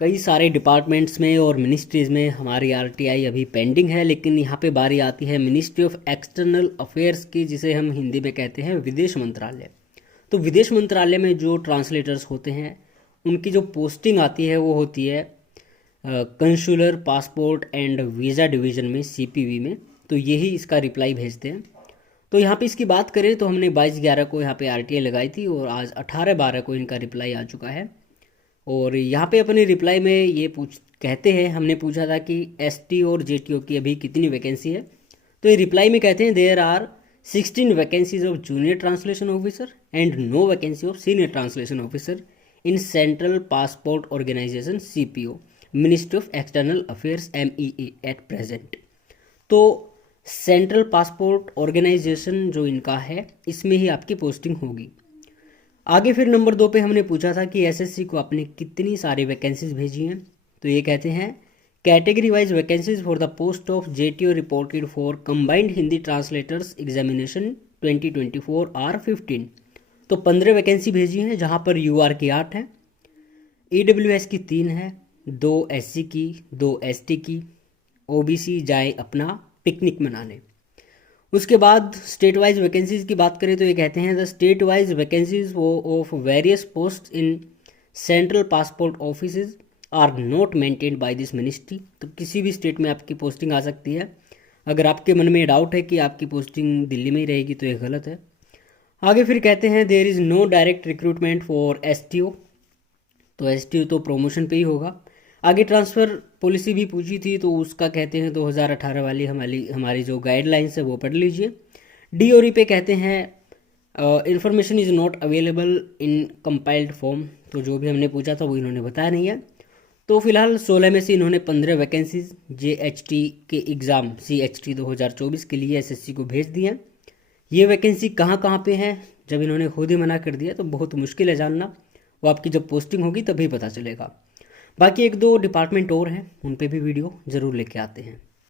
कई सारे डिपार्टमेंट्स में और मिनिस्ट्रीज़ में हमारी आरटीआई अभी पेंडिंग है, लेकिन यहाँ पे बारी आती है मिनिस्ट्री ऑफ एक्सटर्नल अफेयर्स की, जिसे हम हिंदी में कहते हैं विदेश मंत्रालय। तो विदेश मंत्रालय में जो ट्रांसलेटर्स होते हैं उनकी जो पोस्टिंग आती है वो होती है consular passport and visa division में, सीपीवी में। तो यही इसका रिप्लाई भेजते हैं। तो यहाँ पे इसकी बात करें तो हमने 22/11 को यहाँ पे आरटीआई लगाई थी और आज 18/12 को इनका रिप्लाई आ चुका है। और यहाँ पे अपने रिप्लाई में ये कहते हैं, हमने पूछा था कि एसटी और जेटीओ की अभी कितनी वैकेंसी है। तो ये रिप्लाई में कहते हैं there are 16 vacancies of junior translation officer and no vacancy of senior translation officer in central Passport Organisation CPO, Ministry of External Affairs MEA at present. तो सेंट्रल पासपोर्ट ऑर्गेनाइजेशन जो इनका है इसमें ही आपकी पोस्टिंग होगी। आगे फिर नंबर 2 पे हमने पूछा था कि एसएससी को आपने कितनी सारी वैकेंसीज भेजी हैं। तो ये कहते हैं category wise vacancies for the post of JTO reported for combined Hindi translators examination 2024 are 15। तो 15 वैकेंसी भेजी हैं, जहां पर यूआर की 8 है, ईडब्ल्यूएस की 3 है, 2 एससी की, 2 एसटी की, ओबीसी जाए अपना पिकनिक मनाने। उसके बाद स्टेट वाइज वैकेंसीज की बात करें तो ये कहते हैं the state wise vacancies of various post in central passport offices are not maintained by this ministry. तो किसी भी स्टेट में आपकी पोस्टिंग आ सकती है। अगर आपके मन में डाउट है कि आपकी पोस्टिंग दिल्ली में ही रहेगी तो ये गलत है। आगे फिर कहते हैं there is no direct recruitment for STO. तो एसटीओ तो प्रमोशन पे ही होगा। आगे ट्रांसफ़र पॉलिसी भी पूछी थी, तो उसका कहते हैं 2018 वाली हमारी जो गाइडलाइंस है वो पढ़ लीजिए। डी और ई पे कहते हैं information is not available in compiled form. तो जो भी हमने पूछा था वो इन्होंने बताया नहीं है। तो फिलहाल 16 में से इन्होंने 15 वैकेंसीज JHT के एग्ज़ाम CHT 2024 के लिए एसएससी को भेज दी हैं। ये वैकेंसी कहाँ कहाँ पे है, जब इन्होंने खुद ही मना कर दिया तो बहुत मुश्किल है जानना। वो आपकी जब पोस्टिंग होगी तभी पता चलेगा। बाकी 1-2 डिपार्टमेंट और हैं, उन पे भी वीडियो ज़रूर लेके आते हैं।